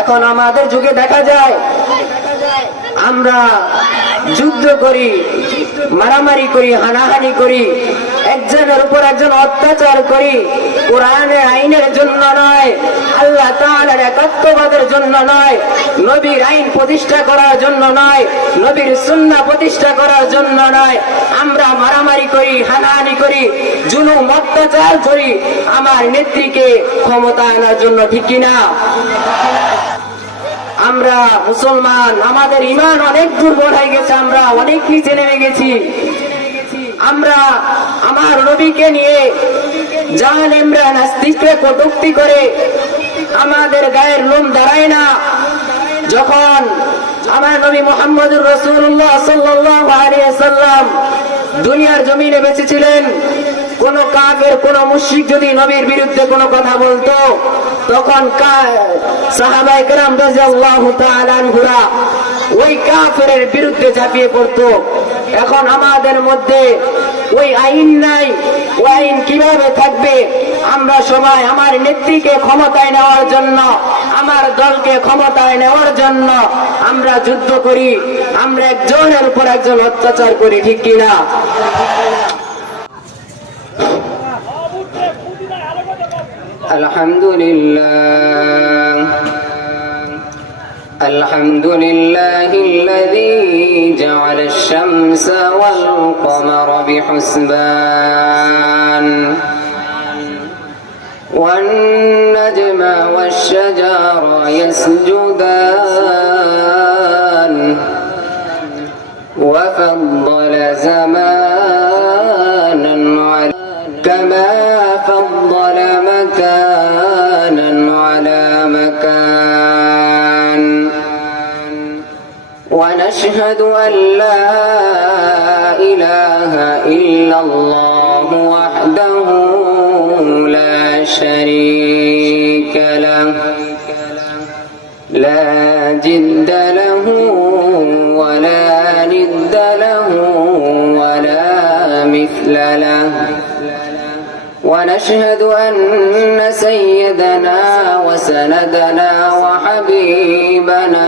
এখন আমাদের যুগে দেখা যায় আমরা যুদ্ধ করি, মারামারি করি, হানাহানি করি, একজনের উপর একজন অত্যাচার করি, কোরআনের আইনের জন্য নয়, আল্লাহ তাআলার একাত্মবাদের জন্য নয়, নবীর আইন প্রতিষ্ঠা করার জন্য নয়, নবীর সুন্নাহ প্রতিষ্ঠা করার জন্য নয়। আমরা মারামারি করি, হানাহানি করি, জুলুম অত্যাচার করি আমার নেত্রীকে ক্ষমতা আনার জন্য, ঠিক কিনা? আমরা মুসলমান, আমাদের ঈমান অনেক দুর্বল হয়ে গেছে, আমরা অনেক নিচে নেমে গেছি। আমরা আমার নবীকে নিয়ে জালেমরা নাস্তিকরা কটূক্তি করে আমাদের গায়ের লোম দাঁড়ায় না। যখন আমার নবী মুহাম্মদুর রাসূলুল্লাহ সাল্লাল্লাহু আলাইহি ওয়াসাল্লাম দুনিয়ার জমিনে বেঁচে ছিলেন, কোন কাফের, কোন মুশরিক যদি নবীর বিরুদ্ধে কোনো কথা বলতো, তখন সাহাবায়ে কেরাম রাদিয়াল্লাহু তাআলা আনহুরা ওই কাফেরের বিরুদ্ধে ঝাঁপিয়ে পড়তো। এখন আমাদের মধ্যে ওই আইন নাই, ওই আইন কিভাবে থাকবে? আমরা সবাই আমার নেত্রীকে ক্ষমতায় নেওয়ার জন্য, আমার দলকে ক্ষমতায় নেওয়ার জন্য আমরা যুদ্ধ করি, আমরা একজনের উপর একজন অত্যাচার করি, ঠিক কিনা? আলহামদুলিল্লাহ الذي جعل الشمس والقمر بحسبان والنجم والشجر يسجدان وفضل زمانا كما فضل مكانا على مكان ونشهد أن لا إله إلا الله وحده لا شريك له لا جد له ولا ند له ولا مثل له ونشهد أن سيدنا وسندنا وحبيبنا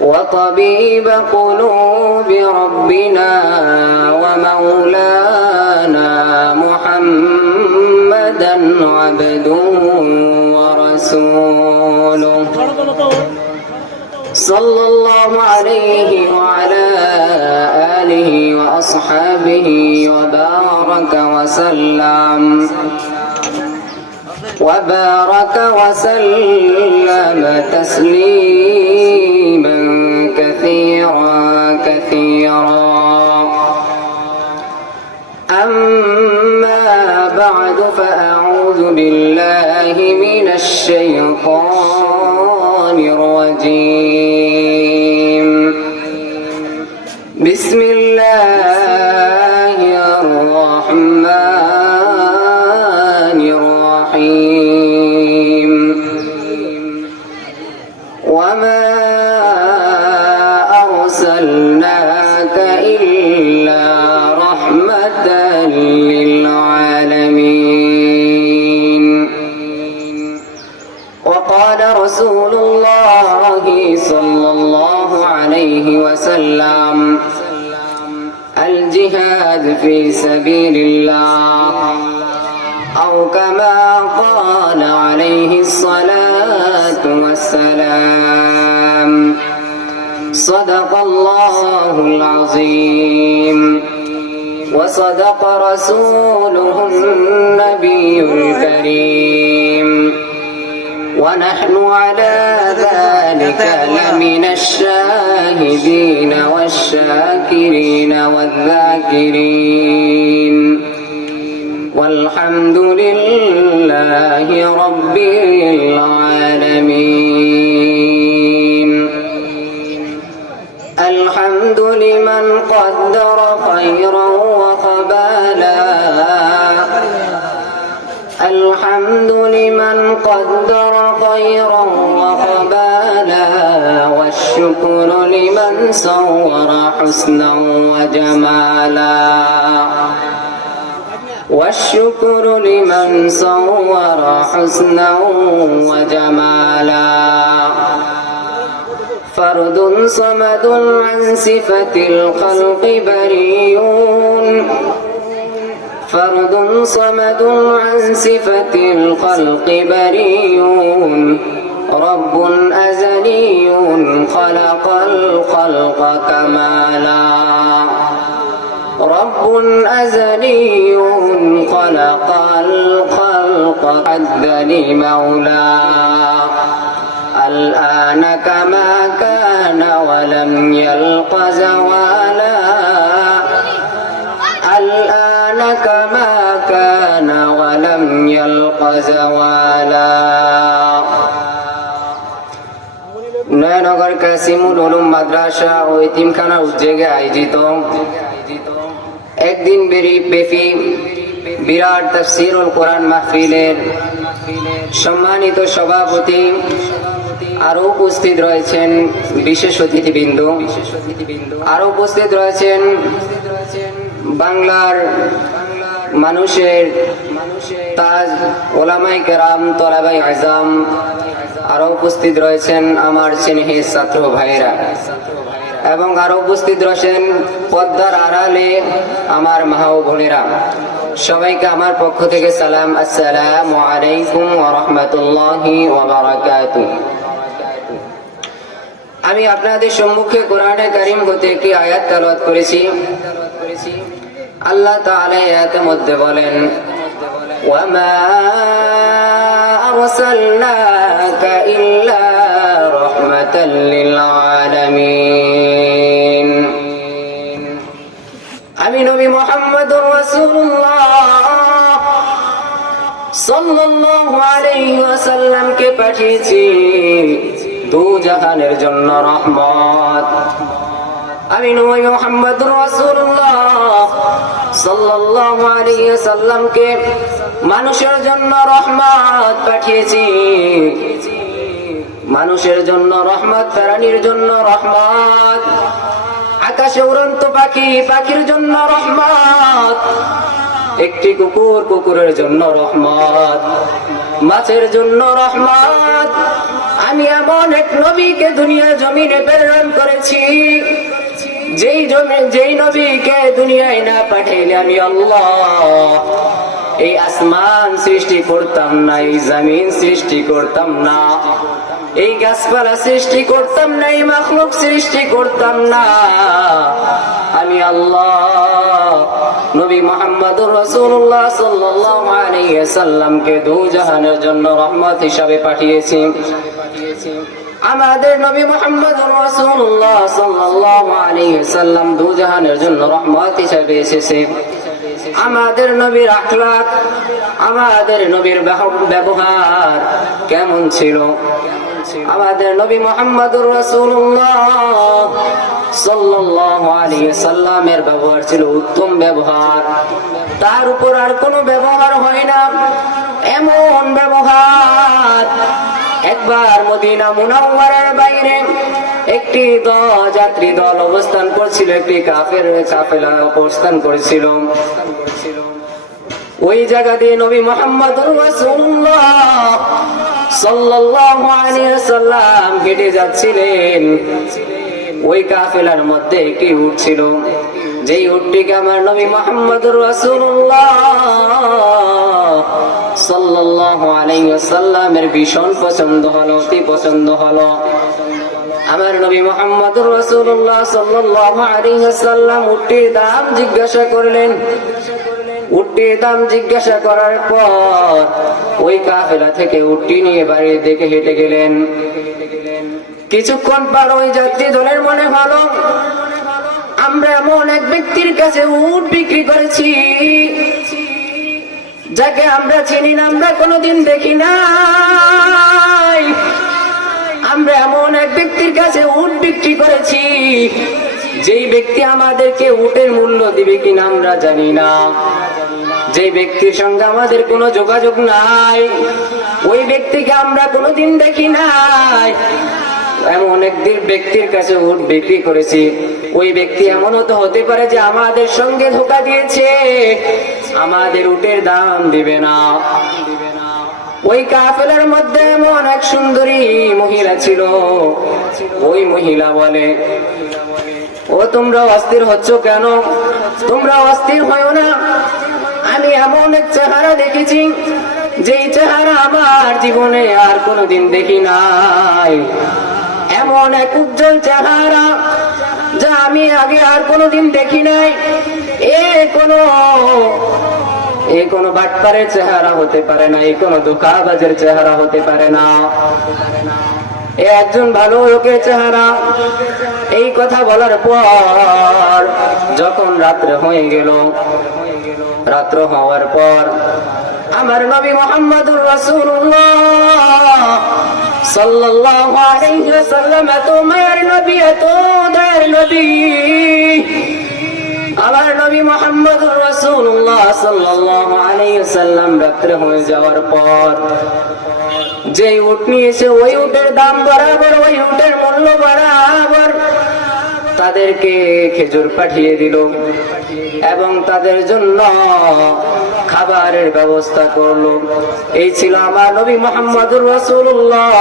وطبيب قلوب ربنا ومولانا محمدا عبده ورسوله صلى الله عليه وعلى آله وأصحابه وبارك وسلم تسليما كثيرا أما بعد فأعوذ بالله من الشيطان الرجيم بسم الله الرحمن الرحيم وما أرسلناك إلا رحمة للعالمين وقال رسول الله صلى الله عليه وسلم الجهاد في سبيل الله أو كما قال عليه الصلاة والسلام صدق الله العظيم وصدق رسوله النبي الكريم ونحن على ذلك لمن الشاهدين والشاكرين والذاكرين والحمد لله رب العالمين الحمد لمن قدر خيرا وقبالا الحمد لمن قدر خيرا وقبالا والشكر لمن صور حسنا وجمالا والشكر لمن صور حسنا وجمالا فرد صمد عن صفة الخلق بريء فرد صمد عن صفة الخلق بريء رب أزلي خلق الخلق كمالا رب أزلي خلق الخلق حد لمولى الآن كما كان ولم يلق زوالا الآن كما كان ولم يلق زوالا নয়নগর কাসিমুল উলুম মাদ্রাসা ও এতিমখানার উদ্যোগে আয়োজিত একদিন ব্যাপী বিরাট তাফসীরুল কোরআন মাহফিলের সম্মানিত সভাপতি আরো উপস্থিত রয়েছেন বিশেষ অতিথিবৃন্দ, আরো উপস্থিত রয়েছেন বাংলার মানুষের তাজ ওলামায়ে কেরাম, তলাবাই আজম, আরো উপস্থিত রয়েছেন আমার স্নেহের ছাত্র ভাইয়েরা এবং আরো উপস্থিত রয়েছেন পর্দার আড়ালে আমার মা ও বোনেরা। সবাইকে আমার পক্ষ থেকে সালাম, আসসালামু আলাইকুম ওয়া রাহমাতুল্লাহি ওয়া বারাকাতুহু। আমি আপনাদের সম্মুখে কোরআনে কারীম হতে একটি আয়াত তেলাওয়াত করেছি। আল্লাহ তাআলা আয়াতের মধ্যে বলেন, ওয়া মা আরসালনাকা ইল্লা রাহমাতাল লিল আলামিন। আমি নবী মুহাম্মদুর রাসূলুল্লাহ সাল্লাল্লাহু আলাইহি ওয়াসাল্লামকে পাঠিয়েছি দু জাহানের জন্য রহমত। আমি নবী মুহাম্মদুর রাসূলুল্লাহ সাল্লাল্লাহু আলাইহি ওয়াসাল্লামকে মানুষের জন্য রহমত পাঠিয়েছি, মানুষের জন্য রহমত, প্রাণীর জন্য রহমত, আকাশে উড়ন্ত পাখি, পাখির জন্য রহমত, একটি কুকুর, কুকুরের জন্য রহমত, মাছের জন্য রহমত। আমি এমন এক নবীকে দুনিয়ার জমিনে প্রেরণ করেছি, যেই নবীকে দুনিয়ায় না পাঠাইলে আমি আল্লাহ এই আসমান সৃষ্টি করতাম না, এই জমিন সৃষ্টি করতাম না, এই গাছপালা সৃষ্টি করতাম না, এই মাখলুক সৃষ্টি করতাম না। আমি আল্লাহ নবী মুহাম্মদুর রাসূলুল্লাহ সাল্লাল্লাহু আলাইহি ওয়াসাল্লামকে দু জাহানের জন্য রহমত হিসাবে পাঠিয়েছি। আমাদের নবী মুহাম্মদুর রাসূলুল্লাহ সাল্লাল্লাহু আলাইহি ওয়াসাল্লাম দু জাহানের জন্য রহমত হিসাবে এসেছে। আমাদের নবীর আখলাক, আমাদের নবীর ব্যবহার কেমন ছিল? আমাদের নবী মুহাম্মদুর রাসূলুল্লাহ সাল্লাল্লাহু আলাইহি ওয়াসাল্লামের ব্যবহার ছিল উত্তম ব্যবহার, তার উপর আর কোনো ব্যবহার হয় না এমন ব্যবহার। একবার মদিনা মুনাওয়ারার বাইরে একটি যাত্রী দল অবস্থান করছিল, একটি কাফেলা অবস্থান করেছিল। ওই জায়গা দিয়ে নবী মুহাম্মদুর রাসূলুল্লাহ সাল্লাল্লাহু আলাইহি ওয়াসাল্লাম হেঁটে যাচ্ছিলেন। ওই কাফেলার মধ্যে একটি উট ছিল, যেই উটটিকে আমার নবী মুহাম্মদুর রাসূলুল্লাহ সাল্লাল্লাহু আলাইহি ওয়াসাল্লামের ভীষণ পছন্দ হলো, অতি পছন্দ হলো। আমার নবী মুহাম্মদুর রাসূলুল্লাহ সাল্লাল্লাহু আলাইহি ওয়াসাল্লাম উটটির দাম জিজ্ঞাসা করলেন। উটটির দাম জিজ্ঞাসা করার পর ওই কাফেলা থেকে উটটি নিয়ে বাড়ির দিকে হেঁটে গেলেন। কিছুক্ষণ পর ওই যাত্রী দলের মনে হলো, আমরা এমন এক ব্যক্তির কাছে উট বিক্রি করেছি যাকে আমরা চিনি না, আমরা কোনোদিন দেখি নাই। আমরা এমন এক ব্যক্তির কাছে উট বিক্রি করেছি যেই ব্যক্তি আমাদেরকে উটের মূল্য দিবে কিনা আমরা জানি না, যে ব্যক্তির সঙ্গে আমাদের কোনো যোগাযোগ নাই, ওই ব্যক্তিকে আমরা কোনোদিন দেখি নাই। এমন একদিন ব্যক্তির কাছে উট বিক্রি করেছি, ওই ব্যক্তি এমনও তো হতে পারে যে আমাদের সঙ্গে ধোঁকা দিয়েছে, আমাদের উটের দাম দিবে না। ওই কাফেলার মধ্যে এমন এক সুন্দরী মহিলা ছিল। ওই মহিলা বলে, ও তোমরা অস্থির হচ্ছ কেন? তোমরা অস্থির হয়ো না, আমি এমন এক চেহারা দেখেছি যেই চেহারা আমার জীবনে আর কোনোদিন দেখি নাই। এমন এক উজ্জ্বল চেহারা যা আমি আগে আর কোনোদিন দেখি নাই। এ কোনো বাটপারের চেহারা হতে পারে না, এ কোনো ধোঁকাবাজের চেহারা হতে পারে না, এ একজন ভালো লোকের চেহারা। এই কথা বলার পর যখন রাত্রে হয়ে গেল, রাত্র হওয়ার পর আমার নবী মুহাম্মদুর রাসূলুল্লাহ সাল্লাল্লাহু আলাইহি ওয়াসাল্লাম এত মায়ের নবী, এত দয়ার নবী, আমার নবী মুহাম্মদুর রাসূলুল্লাহ সাল্লাল্লাহু আলাইহি ওয়াসাল্লাম রাত্রে হয়ে যাওয়ার পর যে উট নিয়েছে, ওই উটের দাম বরাবর, ওই উটের মূল্য বরাবর তাদেরকে খেজুর পাঠিয়ে দিল এবং তাদের জন্য খাবারের ব্যবস্থা করলো। এই ছিল আমার নবী মুহাম্মদুর রাসূলুল্লাহ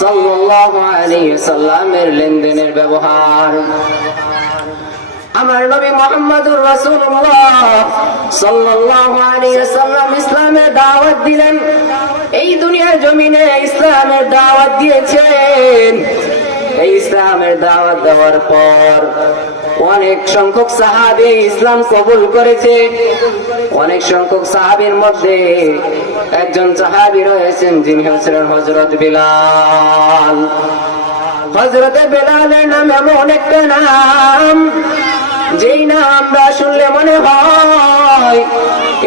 সাল্লাল্লাহু আলাইহি ওয়াসাল্লামের লেনদেনের ব্যবহার। আমার নবী মুহাম্মদুর রাসূলুল্লাহ সাল্লাল্লাহু আলাইহি ওয়াসাল্লাম ইসলামের দাওয়াত দিলেন, এই দুনিয়ার জমিনে ইসলামের দাওয়াত দিয়েছেন। এই ইসলামের দাওয়াত দেওয়ার পর অনেক সংখ্যক সাহাবী ইসলাম কবুল করেছে। অনেক সংখ্যক সাহাবীর মধ্যে একজন সাহাবী রয়েছেন যিনি হচ্ছেন হযরত বিলাল। হযরত বিলালের নাম এমন একটা নাম, যেই নাম আমরা শুনলে মনে হয়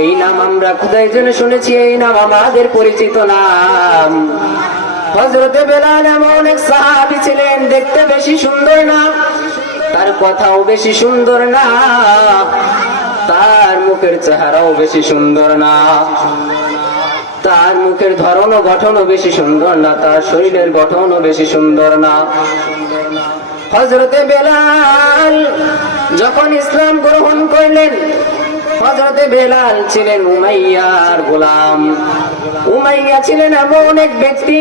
এই নাম আমরা খোদাই জন্য শুনেছি, এই নাম আমাদের পরিচিত নাম। হযরতে বেলাল এমন এক সাহাবী ছিলেন, দেখতে বেশি সুন্দর না, তার কথাও বেশি সুন্দর না, তার মুখের চেহারাও বেশি সুন্দর না, তার মুখের ধরন ও গঠনও বেশি সুন্দর না, তার শরীরের গঠনও বেশি সুন্দর না। হযরতে বেলাল যখন ইসলাম গ্রহণ করলেন, হযরতে বেলাল ছিলেন উমাইয়ার গোলাম। উমাইয়া ছিলেন এমন এক ব্যক্তি,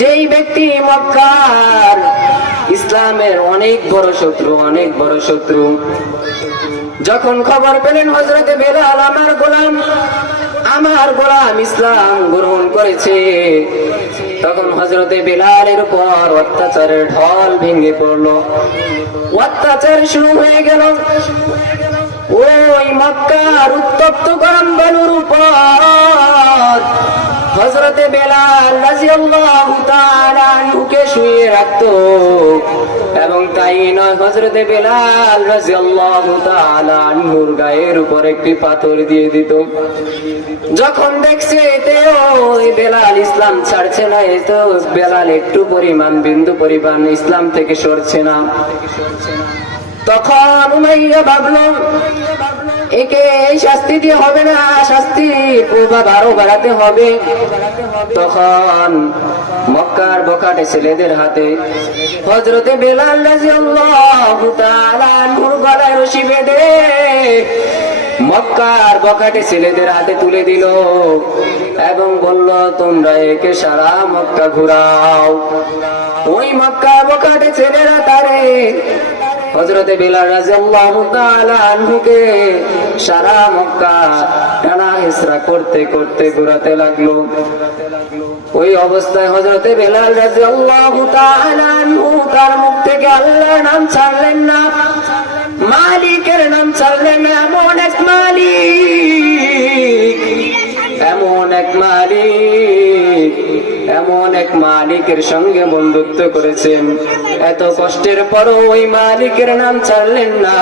যেই ব্যক্তি মক্কার ইসলামের অনেক বড় শত্রু, অনেক বড় শত্রু। যখন খবর পেলেন হযরতে বেলাল আমার গোলাম ইসলাম গ্রহণ করেছে, তখন হযরতে বেলালের উপর অত্যাচারের ঢল ভেঙে পড়লো, অত্যাচার শুরু হয়ে গেল। ওই মক্কার উত্তপ্ত গরম বালুর উপর হযরতে বেলাল রাদিয়াল্লাহু তাআলা আনহুকে শুইয়ে রাখতো, এবং তাই নয়, হযরতে বেলাল রাদিয়াল্লাহু তাআলা আনহুর গায়ের উপর একটি পাথর দিয়ে দিত। যখন দেখছে এতে ওই বেলাল ইসলাম ছাড়ছে না, এতে বেলাল একটু পরিমাণ বিন্দু পরিমাণ ইসলাম থেকে সরছে না, তখন উমাইয়া ভাবলো একে এই শাস্তি দিয়ে হবে না, শাস্তি প্রভাব আরো বাড়াতে হবে। তখন মক্কার বখাটে ছেলেদের হাতে হযরতে বেলাল রাদিয়াল্লাহু তাআলা আনহুর গলায় রশি বেঁধে মক্কার বখাটে ছেলেদের হাতে তুলে দিল এবং বলল, তোমরা একে সারা মক্কা ঘুরাও। ওই মক্কার বখাটে ছেলেরা তারে হযরতে বেলাল রাদিয়াল্লাহু তাআলা আনহুকে সারা মক্কা টানা হেসরা করতে করতে ঘোরাতে লাগলো। ওই অবস্থায় হযরতে বেলাল রাদিয়াল্লাহু তাআলা আনহু তার মুখ থেকে আল্লাহর নাম ছাড়লেন না, মালিকের নাম ছাড়লেন না। এমন এক মালিক, এমন এক মালিক, এমন এক মালিকের সঙ্গে বন্ধুত্ব করেছেন, এত কষ্টের পরও ওই মালিকের নাম ছাড়লেন না।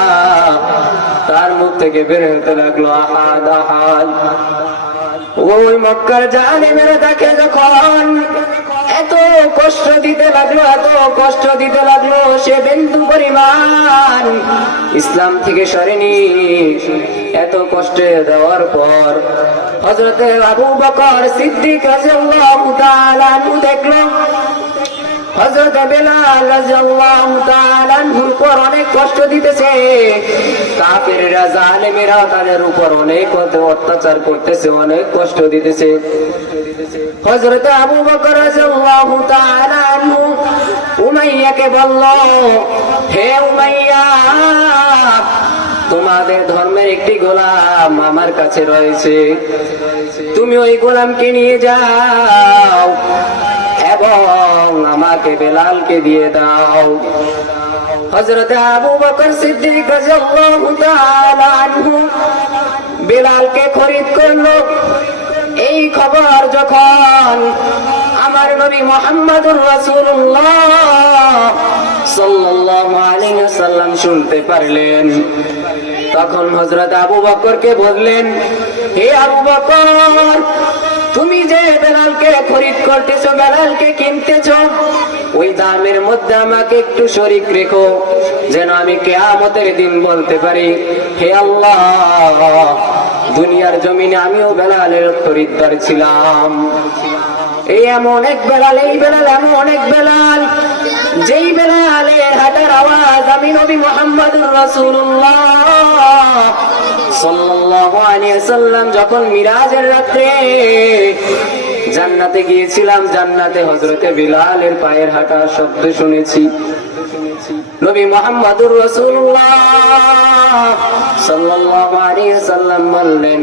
তার মুখ থেকে বের হতে লাগলো আহাদ আহাদ। ওই মক্কার জালিমেরা তাকে যখন এত কষ্ট দিতে লাগলো, এত কষ্ট দিতে লাগলো, সে বিন্দু পরিমাণ ইসলাম থেকে সরেনি। এত কষ্ট দেওয়ার পর হযরতে আবু বকর সিদ্দিক রাদিয়াল্লাহু তাআলা আনহু দেখলো হযরত বেলাল রাদিয়াল্লাহু তাআলা আনহুর উপর অনেক কষ্ট দিতেছে, কাফেররা জালেমেরা তাদের উপর অনেক অত্যাচার করতেছে, অনেক কষ্ট দিতেছে। হযরত আবু বকর রাদিয়াল্লাহু তাআলা আনহু উমাইয়াকে বলল, হে উমাইয়া, তোমাদের ধর্মের একটি গোলাম আমার কাছে রয়েছে, তুমি ওই গোলামকে নিয়ে যাও এবং আমাকে বেলালকে দিয়ে দাও। হযরত আবু বকর সিদ্দিক রাদিয়াল্লাহু তাআলা আনহু বেলালকে খরিদ করলো। এই খবর যখন আমার নবী মুহাম্মদুর রাসূলুল্লাহ সাল্লাল্লাহু আলাইহি ওয়াসাল্লাম শুনতে পারলেন, তখন হযরত আবু বকরকে বললেন, হে আবু বকর, তুমি যে বেলালকে খরিদ করতেছো, বেলালকে কিনতেছো, ওই দামের মধ্যে আমাকে একটু শরীক রেখো, যেন আমি কিয়ামতের দিন বলতে পারি, হে আল্লাহ, দুনিয়ার জমিনে আমিও বেলালের খরিদ্দার ছিলাম। এই এমন এক বেলাল, এই বেলাল এমন এক বেলাল, যেই বেলালের হাঁটার আওয়াজ আমি নবী মুহাম্মদুর রাসূলুল্লাহ সাল্লাল্লাহু আলাইহি ওয়াসাল্লাম যখন মিরাজের রাতে জান্নাতে গিয়েছিলাম, জান্নাতে হযরতে বিলালের পায়ের হাঁটার শব্দ শুনেছি। নবী মুহাম্মদুর রাসূলুল্লাহ সাল্লাল্লাহু আলাইহি ওয়াসাল্লাম বললেন,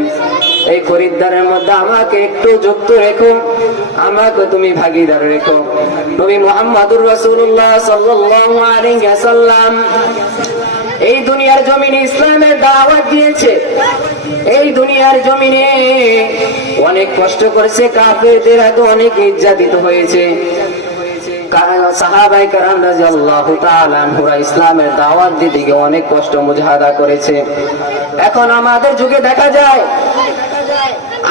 এই খরিদ্দারের মধ্যে আমাকে একটু যুক্ত রেখো, আমাকে তুমি ভাগীদার রেখো। নবী মুহাম্মদুর রাসূলুল্লাহ সাল্লাল্লাহু আলাইহি ওয়াসাল্লাম এই দুনিয়ার জমিনে ইসলামের দাওয়াত দিয়েছে, এই দুনিয়ার জমিনে অনেক কষ্ট করেছে, কাফেরদের হাতে অনেক নির্যাতিত হয়েছে, সাহাবায়ে কেরাম রাদিয়াল্লাহু তাআলা আনহুরা ইসলামের দাওয়াত দিতে গিয়ে অনেক কষ্ট মুজাহাদা করেছে। এখন আমাদের যুগে দেখা যায়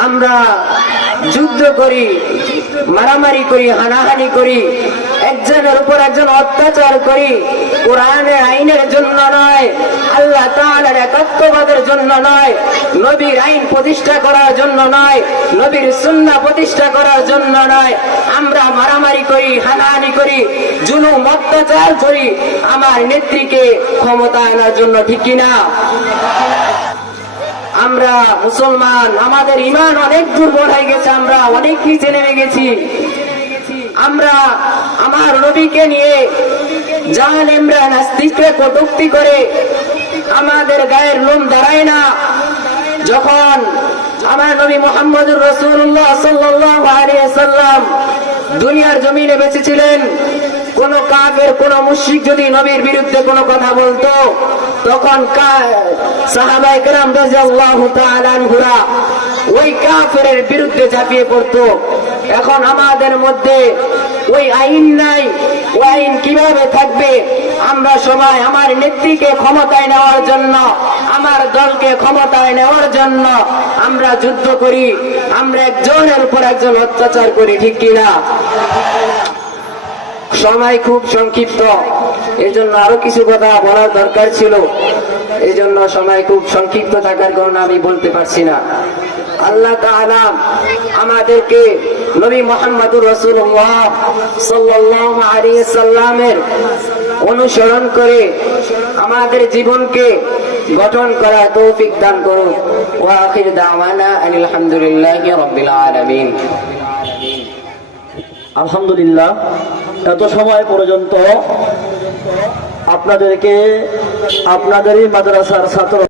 আমরা যুদ্ধ করি, মারামারি করি, হানাহানি করি, একজনের উপর একজন অত্যাচার করি, কোরআনের আইনের জন্য নয়, আল্লাহ তাআলার একাত্মবাদের জন্য নয়, নবীর আইন প্রতিষ্ঠা করার জন্য নয়, নবীর সুন্নাহ প্রতিষ্ঠা করার জন্য নয়, আমরা মারামারি করি, হানাহানি করি, জুলুম অত্যাচার করি আমার নেত্রীকে ক্ষমতা আনার জন্য, ঠিক কিনা? আমরা মুসলমান, আমাদের ঈমান অনেক দুর্বল হয়ে গেছে, আমরা অনেক নিচে নেমে গেছি। আমরা আমার নবীকে নিয়ে জালেমরা নাস্তিকরা কটূক্তি করে, আমাদের গায়ের লোম দাঁড়ায় না। যখন আমার নবী মুহাম্মদুর রাসূলুল্লাহ সাল্লাল্লাহু আলাইহি ওয়াসাল্লাম দুনিয়ার জমিনে বেঁচে ছিলেন, কোন কাফের, কোন মুশরিক যদি নবীর বিরুদ্ধে কোনো কথা বলতো, তখন সাহাবায়ে কেরাম রাদিয়াল্লাহু তাআলা আনহুরা ওই কাফেরের বিরুদ্ধে ঝাঁপিয়ে পড়তো। এখন আমাদের মধ্যে ওই আইন নাই, ওই আইন কিভাবে থাকবে? আমরা সবাই আমার নেত্রীকে ক্ষমতায় নেওয়ার জন্য, আমার দলকে ক্ষমতায় নেওয়ার জন্য আমরা যুদ্ধ করি, আমরা একজনের উপর একজন অত্যাচার করি, ঠিক কিনা? সময় খুব সংক্ষিপ্ত, এই জন্য আরো কিছু কথা বলার দরকার ছিল, এই জন্য সময় খুব সংক্ষিপ্ত থাকার কারণে আমি বলতে পারছি না। আল্লাহ তাআলা আমাদেরকে নবী মুহাম্মদুর রাসূলুল্লাহ সাল্লাল্লাহু আলাইহি ওয়াসাল্লামের অনুসরণ করে আমাদের জীবনকে গঠন করার তৌফিক দান করুন। ওয়া আখির দাওয়ানা আনিল হামদুলিল্লাহি রাব্বিল আলামিন। আলহামদুলিল্লাহ, এত সময় পর্যন্ত আপনাদেরকে আপনাদেরই মাদ্রাসার ছাত্র